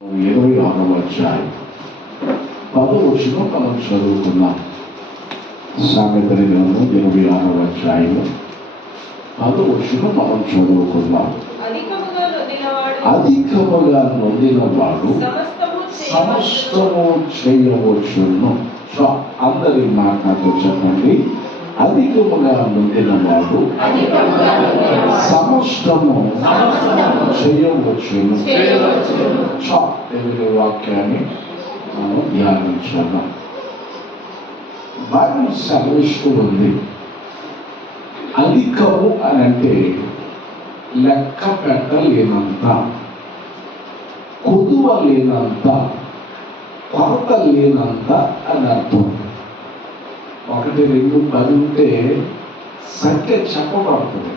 26వ అధ్యాయం 10వ వచనం మనం చదువుకున్నాం. సామెతల గ్రంథం 26వ అధ్యాయం 10వ వచనం మనం చదువుకున్నాం. అధికముగా నొందినవాడు సమస్తము చేయవచ్చును. అందరి మాటతో చెప్పండి. అధికముగా నొందినవాడు సమస్తము చేయవచ్చును. దేవుని వాక్యాన్ని మనం ధ్యానించాము. బైబిల్ సెలవిస్తూ ఉంది, అధికము అని అంటే లెక్క పెట్టలేనంత, కొదువ లేనంత, కొరత లేనంత అని అర్థం. 1, 2, 10 ఉంటే సంఖ్య చెప్పబడుతుంది.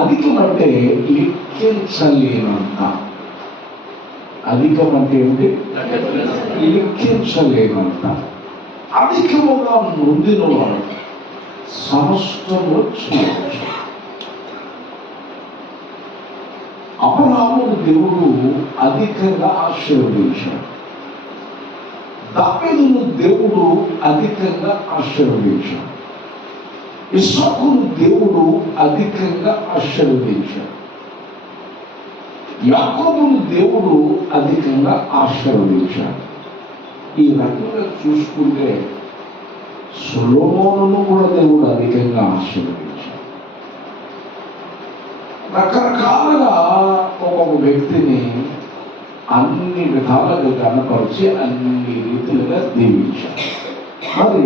అధికం అంటే లెక్కించలేనంత. అధికం అంటే ఏమిటి? లెక్కించలేనంత. అధికముగా నొందినవాడు సమస్తము చేయవచ్చు. అబ్రహామును దేవుడు అధికంగా ఆశీర్వదించాడు. దావీదును దేవుడు అధికంగా ఆశీర్వదించాడు. ఇస్సాకును దేవుడు అధికంగా ఆశీర్వదించాడు. యాకోబును దేవుడు అధికంగా ఆశీర్వదించాడు. ఈ రకంగా చూసుకుంటే సొలొమోనును కూడా దేవుడు అధికంగా ఆశీర్వదించాడు. రకరకాలుగా ఒక్కొక్క వ్యక్తిని అన్ని విధాలుగా కనపరిచి అన్ని రీతిలుగా దీవించారు. మరి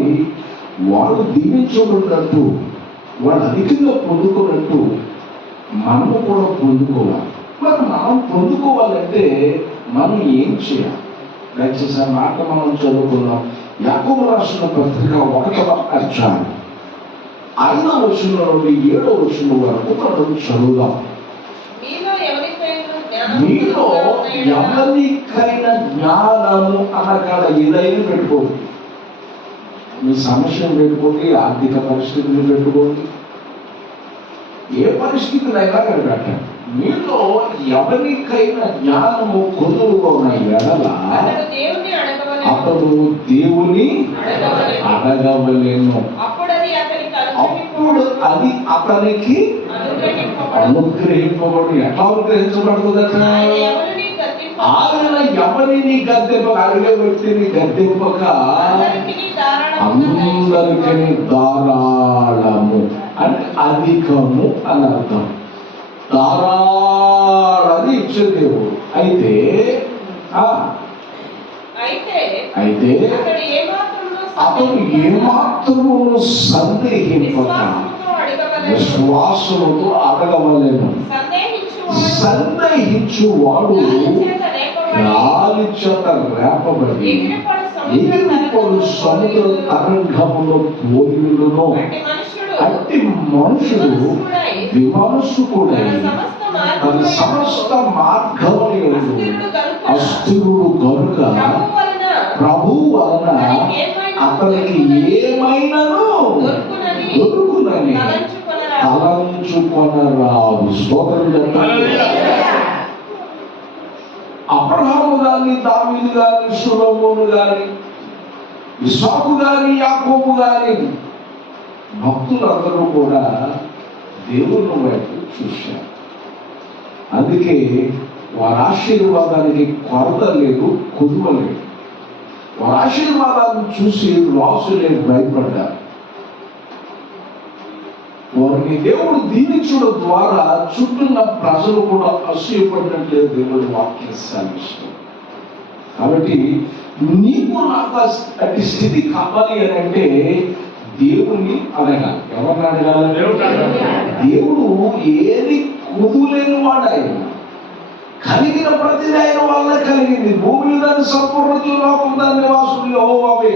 వాళ్ళు దీవించబడినట్టు, వాళ్ళు అధికంగా పొందుకున్నట్టు మనము కూడా పొందుకోవాలి. మరి మనం పొందుకోవాలంటే మనం ఏం చేయాలి? దయచేసి ఆ మాట మనం చదువుకున్నాం. యాకోబు రాసిన పత్రిక 1వ అధ్యాయం 5వ వచనం నుండి 7వ వచనం వరకు మనం చదువుదాం. మీలో ఎవరికైనా జ్ఞానము అనకాడ ఏదైనా పెట్టుకోండి. మీ సమస్యను పెట్టుకోండి, ఆర్థిక పరిస్థితులు పెట్టుకోండి, ఏ పరిస్థితులైనా పెట్టండి. మీలో ఎవరికైనా జ్ఞానము కొదువుగా ఉన్న ఎడల అతడు దేవుని అడగవలెను, అప్పుడు అది అతనికి అనుగ్రహింపబడి. ఎట్లా అనుగ్రహించబడుతుందట? ఆయన ఎవరిని గద్దెంపక, అడిగే వ్యక్తిని గద్దెంపక అందరికీ ధారాళము అంటే అధికము అని అర్థం. ధారాళని ఇచ్చే దేవుడు. అయితే అతను ఏమాత్రము సందేహింపక విశ్వాసముతో అడగవలెను. సందేహించువాడు గాలి చేత రేపబడి ఎగిరిపడు సముద్ర తరంగములో పోయుడును. అట్టి మనుషుడు విమర్శకుడై తన సమస్త మార్గములు అస్థిరుడు కనుక ప్రభువు వలన అతనికి ఏమైనాను దొరుకునని తలంచుకొనరాదు. స్తోత్రం చెప్పండి. అబ్రహాము గాని, దావీదు గాని, సొలొమోను గాని, ఇస్సాకు గాని, యాకోబు గాని భక్తులందరూ కూడా దేవుని వైపు చూశారు. అందుకే వారి ఆశీర్వాదానికి కొరత లేదు, కొదువ లేదు. వారి ఆశీర్వాదాన్ని చూసి రాసులే భయపడ్డారు. వారిని దేవుడు దీవించడం ద్వారా చుట్టూన్న ప్రజలు కూడా అసూయపడినట్లే దేవుడు వాక్యం సాధిస్తుంది. కాబట్టి నీకు నాకు అట్టి స్థితి కావాలి అని అంటే దేవుణ్ణి అడగాలి. ఎవరిని అడగాలి? దేవుడు ఏది కుదులేని వాడు. ఆయన కలిగిన ప్రతిదీ ఆయన వల్ల కలిగింది. భూమి దాని సంపూర్ణతలో దాని నివాసులు యెహోవావే.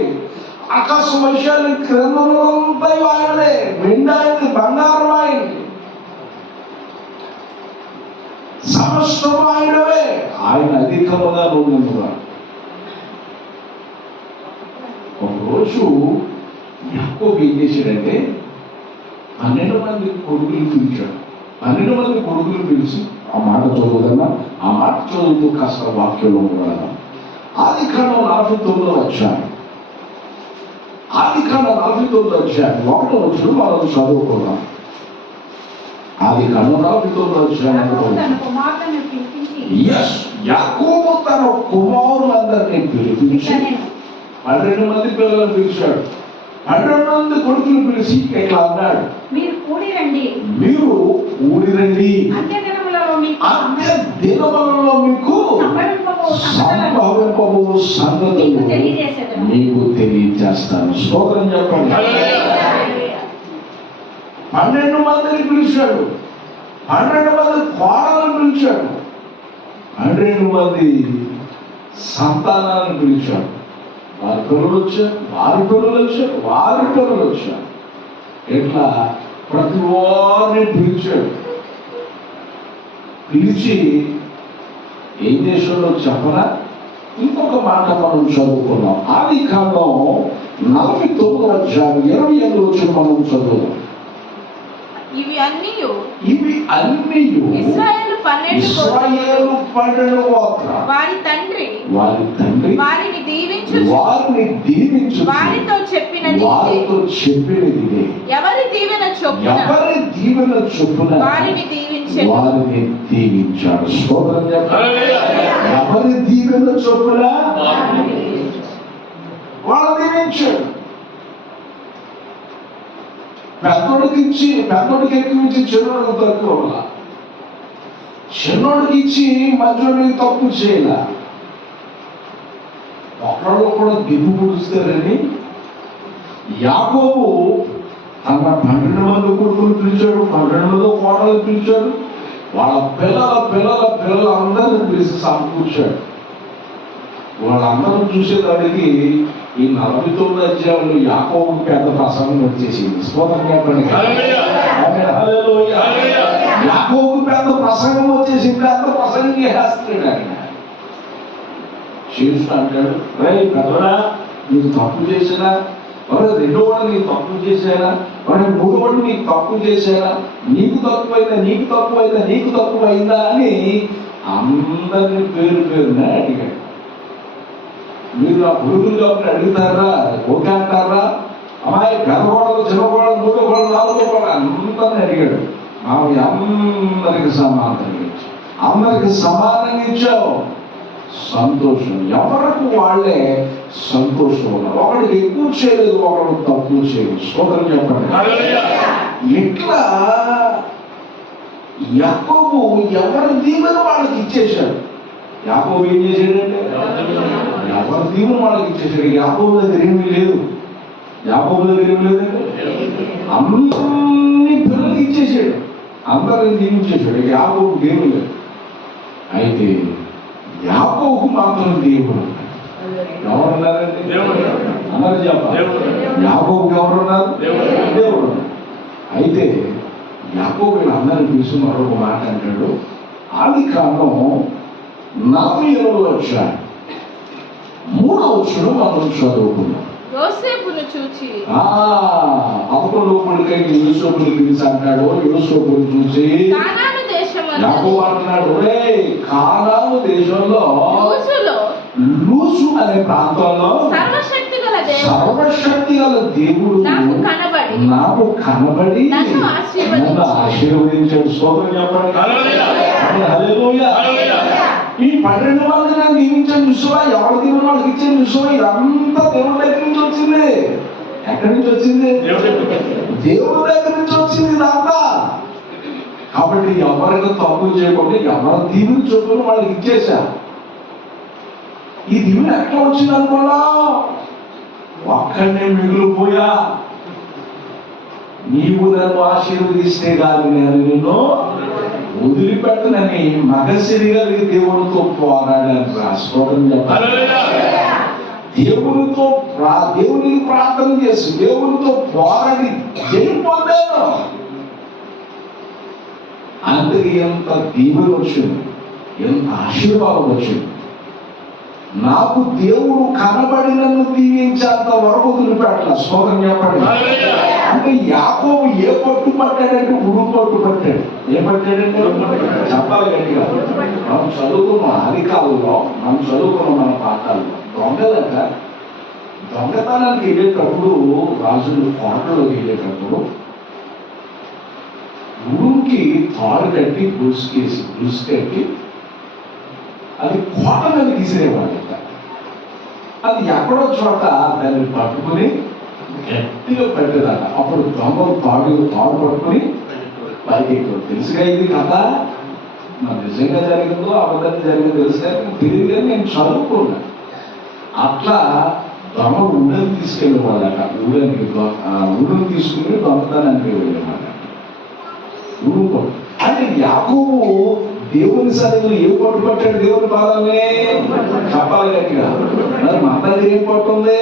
ఆకాశ వైశాల్యం క్రిందంతా ఆయనదే. వెండి ఆయనది, బంగారం ఆయనది, సమస్తం ఆయనవే. ఆయన అధికముగా నొందినవాడు. ఒకరోజు యాకోబు ఏం చేశాడంటే 12 మంది కొడుకులు పిలిచాడు. 12 మంది కొడుకులు పిలిచి ఆ మాట చదువుదన్నా, ఆ మాట చదువుతూ కాస్త వాక్యంలో కూడా ఆదికాండం 49వ అధ్యాయం, ఆదికాండం 49వ అధ్యాయం 1వ వచనం మనం చదువుకున్నాం. ఆదికాండం 49వ అధ్యాయం యాకోబు తన కుమారులందరినీ పిలిపించి 12 మంది పిల్లలను పిలిచాడు. 12 మంది కొడుకులు పిలిచి ఇట్లా అన్నాడు, మీరు కూడి రండి, అంత్య దినములలో మీకు సంభవింపబో సంగతులు మీకు తెలియజేస్తాను. స్తోత్రం చెప్పండి. 12 మందిని పిలిచాడు, 12 మంది కోడలను పిలిచాడు, 12 మంది సంతానాన్ని పిలిచాడు. వారి పిల్లలు వచ్చారు, వారి పిల్లలు వచ్చారు, వారి పిల్లలు వచ్చారు. ఇట్లా ప్రతి వారిని పిలిచాడు. పిలిచి ఏం చేశాడో చెప్పరా? ఇంకొక మాట మనం చదువుకున్నాం. ఆదికాండం 49వ అధ్యాయం 28వ వచనం మనం చదువుదాం. ఇవి అన్నీ ఇశ్రాయేలు 12 గోత్రాలు, వారి తండ్రి వారిని దీవించు వారితో చెప్పినది ఎవరి దీవెన చొప్పున వారిని దీవించాడు. స్తోత్రం చెప్పండి. ఎవరి దీవెన చొప్పున వాళ్ళు దీవించాడు. పెద్దోడికి ఎక్కువ ఇచ్చి చిన్నోడికి తక్కువ, చిన్నోడికి ఇచ్చి మధ్యలోడికి తక్కువ చేయాల. ఒకళ్ళు కూడా దిగు పుడుస్తారని యాకోబు తన 12 మంది కొడుకులు పిలిచాడు, 12 మంది కోడలు పిలిచాడు, వాళ్ళ పిల్లల అందరిని పిలిచి సమకూర్చాడు. వాళ్ళందరూ చూసేదానికి ఈ 49 అధ్యాయంలో యాకోబు పెద్ద ప్రసంగం వచ్చేసింది. స్తోత్రం చెప్పండి. యాకోబు పెద్ద ప్రసంగం వచ్చేసింది. పెద్ద ప్రసంగం చేస్తున్నాడు ఆయన. చేస్తూ అంటాడు, పెద్దరా నీకు తప్పు చేసినా, రెండో వాడు నీకు తప్పు చేశారా, మూడో వాడు నీకు తప్పు చేశారా, నీకు తక్కువైందా అని అందరినీ పేరున అడిగాడు. మీరు ఆ పురుగులు కాబట్టి అడుగుతారా, ఓకే అంటారా? అమ్మాయి పెద్దవాళ్ళు, చిన్నవాళ్ళు, మూడో వాళ్ళు, నాలుగో వాళ్ళు అందరిని అడిగాడు. అందరికి సమానంగా ఇచ్చావు. సంతోషం. ఎవరికి వాళ్ళే సంతోషం ఉన్నారు. ఒకరికి ఎక్కువ చేయలేదు, ఒకరు తక్కువ చేయలేదు. స్తోత్రం చెప్పండి. ఇట్లా యాకోబు ఎవరి దీవెన వాళ్ళకి ఇచ్చేశాడు. యాకోబు ఏం చేశాడంటే ఎవరి దీవెన వాళ్ళకి ఇచ్చేశాడు. యాకోబు దగ్గర ఏమీ లేదు. అన్ని పిల్లలకి ఇచ్చేసాడు, అందరిని దీవించేశాడు. యాకోబు దేవుడు లేదు. అయితే యాకోబు మాత్రం దేవుడు. ఎవరున్నారండి? అందరూ చెప్పాలి. యాకోబుకి ఎవరున్నారు? దేవుడు. అయితే యాకోబు వీళ్ళందరినీ పిలిచి మరొక మాట అంటాడు. ఆదికాండం 40వ అధ్యాయం 3వ వచనం మనం చదువుకున్నాం. యోసేపును చూచి 11 కొడుకైన యోసేపుని పిలిచి అంటాడు. యోసేపుని చూసి యాకోబు అంటున్నాడు, కానాను దేశంలో లూసు అనే ప్రాంతంలో సర్వశక్తి గల దేవుడు నాకు కనబడి నన్ను ఆశీర్వదించాడు. స్తోత్రం చెప్పండి. హల్లెలూయా. ఈ 12 మంది నేను దీవించాను చూసావా, ఎవరు దీవెన వాళ్ళకి ఇచ్చాను చూసావా, ఇదంతా దేవుడి దగ్గర నుంచి వచ్చింది. ఎక్కడి నుంచి వచ్చింది? దేవుడి దగ్గర నుంచి వచ్చింది ఇదంతా. కాబట్టి ఎవరికి తప్పు చేయకుండా ఎవరి దీవెన చొప్పున వాళ్ళకి ఇచ్చేసా. ఈ దీవెన ఎట్లా వచ్చింది అనుకున్నా, ఒక్కడనే మిగిలిపోయా. నీవు నన్ను ఆశీర్వదిస్తే కానీ నేను నిన్ను వదిలిపెట్టనని మగసిరిగా దేవుడితో పోరాడాను. రాసుకోవడం చెప్పాలి. దేవునికి ప్రార్థన చేసి దేవుడితో పోరాడి జయం పొందాను. అందుకే ఎంత దీవెన వచ్చింది, ఎంత ఆశీర్వాదం వచ్చింది. నాకు దేవుడు కనబడి నన్ను దీవించేంత వరకు వదిలిపెట్టాల. స్తోత్రం చెప్పండి. అంటే యాకోబు ఏ పట్టు పట్టాడంటే ఉడుము పట్టు పట్టాడు. ఏ పట్టాడంటే చెప్పాలి గట్టిగా. మనం చదువుకున్నాం ఆది కాలంలో, మనం చదువుకున్నాం మన పాఠాల్లో. దొంగలట దొంగతనానికి వెళ్ళేటప్పుడు, రాజులు కోటలోకి వెళ్ళేటప్పుడు ఉడుముకి తాడు కట్టి గుడిసి కట్టి అది కోట మీద తీసేవాళ్ళట. అది ఎక్కడో చోట దాన్ని పట్టుకుని గట్టిగా పెట్టేదట. అప్పుడు దొంగలు తాడు పట్టుకుని పైకి ఎక్కువ. తెలుసుగా ఇది కథ, నాకు నిజంగా జరిగిందో అబద్ధంగా జరిగిందో తెలుసుగా తెలియదు, కానీ నేను చదువుకున్నా. అట్లా దొంగ ఊడని తీసుకెళ్ళేవాళ్ళట. ఊడని తీసుకుని దొంగతనానికి వెళ్ళేవాళ్ళట. ఊడు అంటే యాకోబు దేవుని సన్నిధిలో ఏం పట్టు పట్టాడు? దేవుని పాదాలనే చెప్పాలి గట్టిగా. మరి మన దగ్గర ఏం పట్టు ఉంది?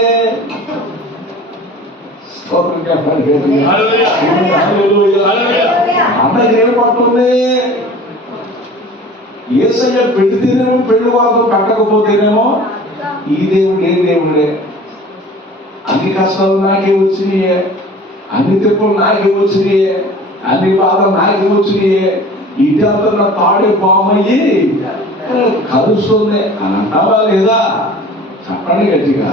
మన దగ్గర ఏం పట్టు ఉంది? యేసయ్య పెడితేనేమో పెళ్లి వార్తలు పెట్టకపోతేనేమో ఈ దేవుడు ఏ దేవుడే, అన్ని కష్టాలు నాకే వచ్చినాయే, అన్ని తెప్పులు నాకే వచ్చినాయే, అన్ని బాధలు నాకే వచ్చినాయే, ఇటంతా నా తాడే బామయ్యి కలుస్తుంది అని అంటావా లేదా? చెప్పండి గట్టిగా.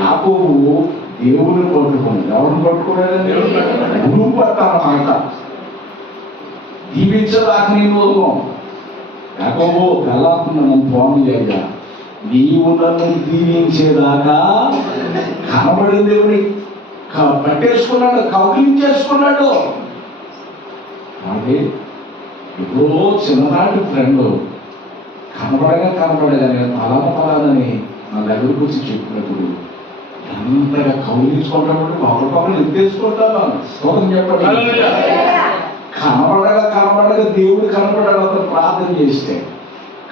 యాకోబు దేవుని పట్టుకుంది. ఎవరిని పట్టుకున్నాడు? గురువు పట్టాలన్నమాట. దీవించదాకా నేను వదలం. యాకోబు వెళ్ళాకున్నాను ఫోన్ చేయగా, నీవు నన్ను దీవించేదాకా కనబడిన దేవుని పట్టేసుకున్నాడు, కౌగిలించేసుకున్నాడు. అంటే ఎప్పుడో చిన్ననాటి ఫ్రెండ్ కనబడగా నేను పలానని నా దగ్గరకు వచ్చి చెప్పినప్పుడు ఎంతగా కౌలించుకుంటామంటే ఒకరికొకరు ఎత్తేసుకుంటాను. స్తోత్రం చెప్పండి. కనబడగా దేవుడు కనబడాడు. అతను ప్రార్థన చేస్తే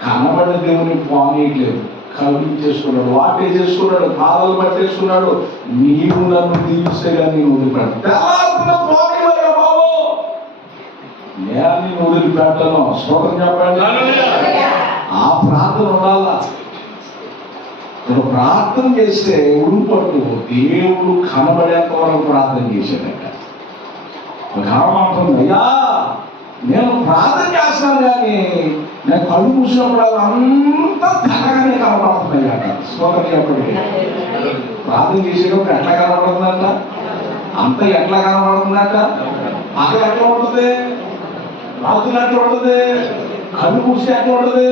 కనబడిన దేవుని పోనీయట్లేదు, కౌలించేసుకున్నాడు, వాటే చేసుకున్నాడు, పాదాలు పట్టేసుకున్నాడు. నీవు నన్ను దీవిస్తే కానీ నేను వదిలిపెట్టాను. నేను వదిలిపెట్టను. స్తోత్రం చెప్పండి. ఆ ప్రార్థన ఉండాలా. ఇప్పుడు ప్రార్థన చేస్తే ఉడుపట్టు దేవుడు కనబడేంత వరకు ప్రార్థన చేశాడట. కారణం అయ్యా నేను ప్రార్థన చేస్తున్నాను కానీ నేను కళ్ళు మూసినప్పుడు అంతా తెల్లగానే కనబడుతున్నాయి అట. స్తోత్రం చెప్పండి. ప్రార్థన చేసేటప్పుడు ఎట్లా కనబడుతుందట? అంత ఎట్లా కనబడుతుందట? అక్కడ ఎట్లా ఉంటుంది? రాత్రులు ఎట్లా ఉంటుంది? కళ్ళు మూస్తే ఎట్లా ఉంటుంది?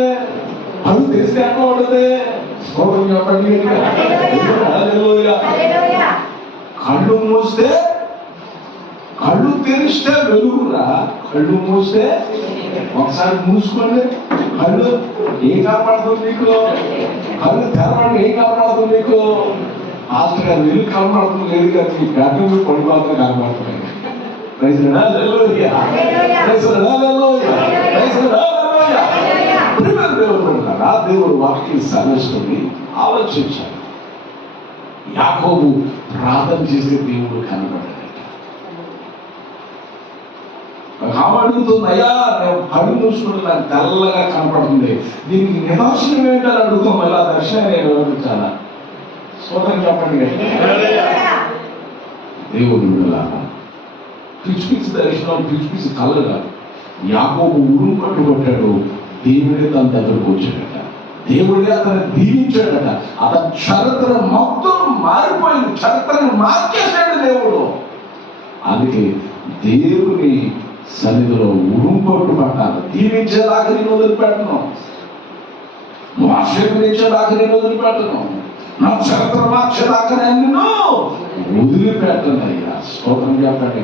కళ్ళు తెరిస్తే ఎట్లా ఉంటుంది? స్తోత్రం చెప్పండి. కళ్ళు మూస్తే, కళ్ళు తెరిస్తే వెలుగురా. కళ్ళు మూస్తే ఒకసారి మూసుకోండి, కళ్ళు ఏం కనపడుతుంది మీకు? కళ్ళు తెరవండి, ఏం కనపడుతుంది మీకు? మాస్టర్ గారు వెలుగు కనపడుతుంది లేదు కానీ మీ గడ్డం పడి మాత్రం కనపడుతున్నాయి. దేవుడు వాక్యం సర్వేస్తుంది. ఆలోచించాలి. యాకోబు ప్రార్థన చేస్తే దేవుడు కనబడ్డాడట. అడుగుతుంది, అయ్యా నేను కళ్ళు మూసుకుంటే నాకు తెల్లగా కనపడుతుంది, దీనికి నిదర్శనం ఏంటని అడుగుతాం. మళ్ళీ దర్శనం నేను అడుగుతానా? స్తోత్రం చెప్పండి. దేవుడు పిచ్చి పిచ్చి దర్శనం, పిచ్చి పిచ్చి కళ్ళు కాదు. యాకోబు ఉడుము కట్టుబట్టాడు, దేవుడే తన దగ్గరకు వచ్చాడట. దేవుడే అతను దీవించాడట. అతని చరిత్ర మొత్తం మారిపోయింది. చరిత్రను మార్చేశాడు దేవుడు. అందుకే దేవుని సన్నిధిలో ఉడుము పట్టాలి. దీవించేదాకా నేను వదిలిపెట్టను, నువ్వు ఆశీర్వదించేదాకా నేను వదిలిపెట్టను, నా చరిత్ర మార్చేదాకా నేను వదిలిపెట్టను. అయ్యా స్తోత్రం చెప్పండి.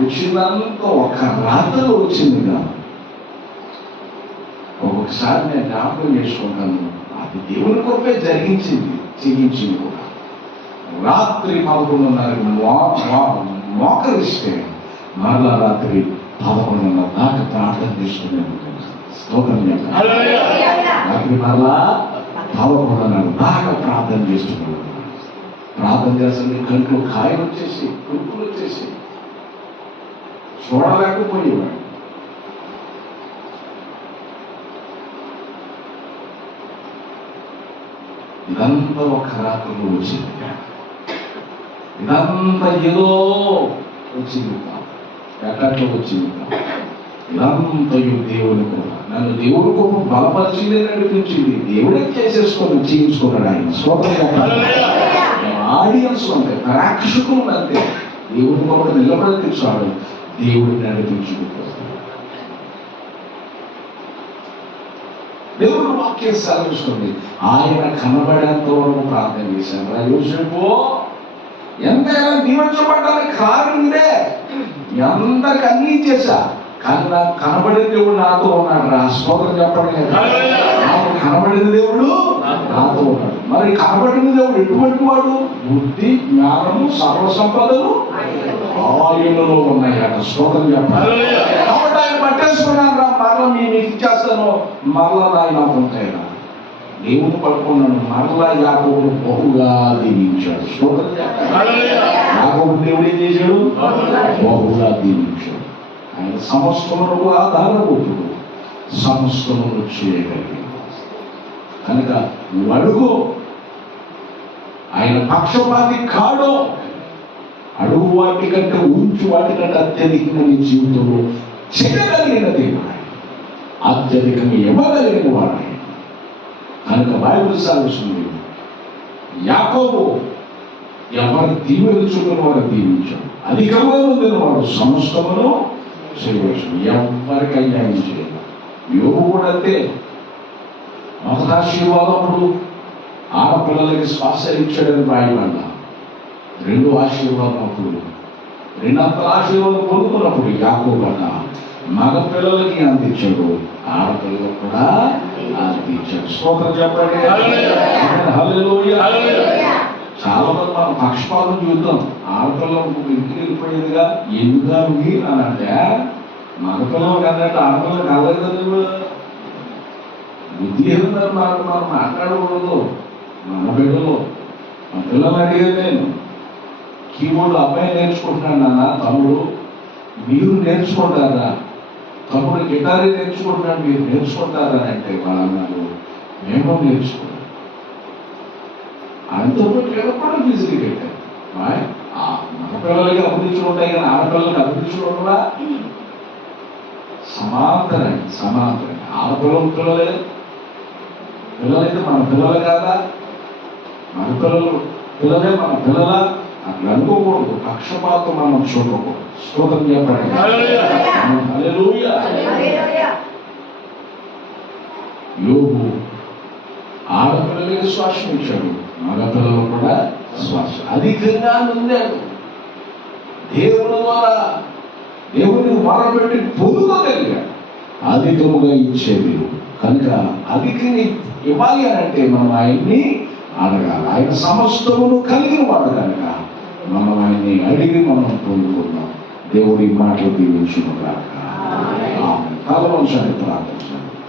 వచ్చిందంతా ఒక రాత్రిలో వచ్చింది కాదు. ఒక్కొక్కసారి నేను జ్ఞాపకం చేసుకుంటాను, అది దేవుని కొరకే చేయించింది కూడా. రాత్రి 11:30 మోకరిస్తే మరలా రాత్రి 11:30 దాకా ప్రార్థన చేసుకునేది. స్తోత్రం చెప్పండి. రాత్రి మరలా 11:30 దాకా ప్రార్థన చేస్తున్నాడు. ప్రార్థన చేస్తుంది, కంట్లో కాయలు వచ్చేసి, కురుపులు వచ్చేసి చూడలేకపోయేవాడు. ఇదంతా ఒక రాత్రిలో వచ్చింది. ఇదంతా ఏదో వచ్చింది కాదు, ఎక్కట్లో వచ్చింది కాదు. ఇదంతా దేవుని కూడా నన్ను దేవుడి కోసం బలపరిచింది, నడిపించింది. దేవుడే చేసేసుకొని చేయించుకున్నాడు ఆయన. ఆడియన్స్ అంటే ప్రేక్షకులు అంతే. దేవుడి కొరకు నిలబడిపించాడు, దేవుడిని నడిపించుకుంటాడు. దేవుడు వాక్యం సెలవిస్తుంది. ఆయన కనబడేంత వరకు ప్రార్థన చేశాను. యోసేపు ఎంతైనా దీవించబడ్డానికి కారణం ఇదే. ఎందరికి అన్నీ చేశా, కానీ నాకు కనబడిన దేవుడు నాతో ఉన్నాడు రా. స్తోత్రం చెప్పండి. నాకు కనబడిన దేవుడు నాతో ఉన్నాడు. మరి కనబడిన దేవుడు ఎటువంటి వాడు? బుద్ధి, జ్ఞానము, సర్వ సంపదలు ఆయనలో ఉన్నాయట. స్తోత్రం చెప్పాలి. కాబట్టి ఆయన పట్టేసుకున్నాను రా, మరలా మీకు ఇచ్చేస్తాను, మరలా ఆయన ఉంటాయిరా. దేవుని పట్టుకున్నాను, మరలా యాకోబును బహుగా దీవించాడు. స్తోత్రం చెప్పాలి. యాకోబు దేవుడు ఏం చేశాడు? బహుగా దీవించాడు. ఆయన సమస్తమునకు ఆధారభూతుడు, సమస్తమును చేయగలిగాడు. కనుక నువ్వు అడుగు, ఆయన పక్షపాతి కాడు. అడుగు వాటి కంటే ఉంచు వాటి కంటే అత్యధికంగా నీ జీవితంలో చేయగలిగిన దేవుడు, అత్యధికంగా ఇవ్వగలిగిన వాడు. కనుక బైబిల్ సాగుతుంది, యాకోబు ఎవరు దీవించుకుని వారు దీవించాడు, అధికంగా ఉందిన వాడు సమస్తమును చేయవచ్చు. ఎవరికి అన్యాయం చేయదు. యోగు కూడా అంతే. మొదటి ఆశీర్వాదప్పుడు ఆడపిల్లలకి శ్వాస ఇచ్చాడని రాయబడ్డా. రెండో ఆశీర్వాదం అప్పుడు రెండంతల ఆశీర్వాదం పొందుకున్నప్పుడు యాకోబు అన్న మగ పిల్లలకి అందించాడు, ఆడపిల్లలకు కూడా అందించాడు. స్తోత్రం చెప్పండి. హల్లెలూయా. చాలా మంది మనం పక్షపాతం చూద్దాం. ఆడపిల్లలకు ఇంటికి వెళ్ళిపోయేదిగా ఎందుగా అని అంటే, మగపిల్లలకు అన్నట్టు ఆడపిల్లలకు కలగదు. బుద్ధి ఏదన్నారు మనం మాట్లాడకూడదు. మన బిడ్డలు, మా పిల్లలు అడిగాను నేను, కీబోర్డు అబ్బాయి నేర్చుకుంటున్నాడు నాన్న, తమ్ముడు మీరు నేర్చుకుంటారా? తమ్ముడు గిటారే నేర్చుకుంటున్నాడు, మీరు నేర్చుకుంటారా అంటే వాళ్ళు అన్నారు మేము నేర్చుకున్నాం. ఆయనతో కూడా బిజీ పెట్టారు. మన పిల్లలకి అభిరుచులు ఉంటాయి కానీ ఆడపిల్లలకి అభిరుచులు ఉండవా? సమాంతరండి, సమాంతరండి. ఆడపిల్లలు పిల్లలైతే మన పిల్లలు కాదా? మన పిల్లలే మన పిల్లల అట్లా అనుకోకూడదు. పక్షపాతం మనం చూడకూడదు. స్తోత్రం చెప్పండి. హల్లెలూయా. యోగు ఆడపిల్లలకి శ్వాసం ఇచ్చాడు, మగపిల్లలు కూడా శ్వాస అధికంగా నొందాడు. దేవుని ద్వారా దేవుని మొరపెట్టి పొందుకోగలిగాడు. అధికముగా ఇచ్చేది కనుక అధికంగా ఇవ్వాలి అని అంటే మనం ఆయన్ని అడగాలి. ఆయన సమస్తమును కలిగిన వాడు కనుక మనం ఆయన్ని అడిగి మనం పొందుకుందాం. దేవుడి మాటలు దీవించును గాక. ఆమేన్. తల వంచండి, ప్రార్థన.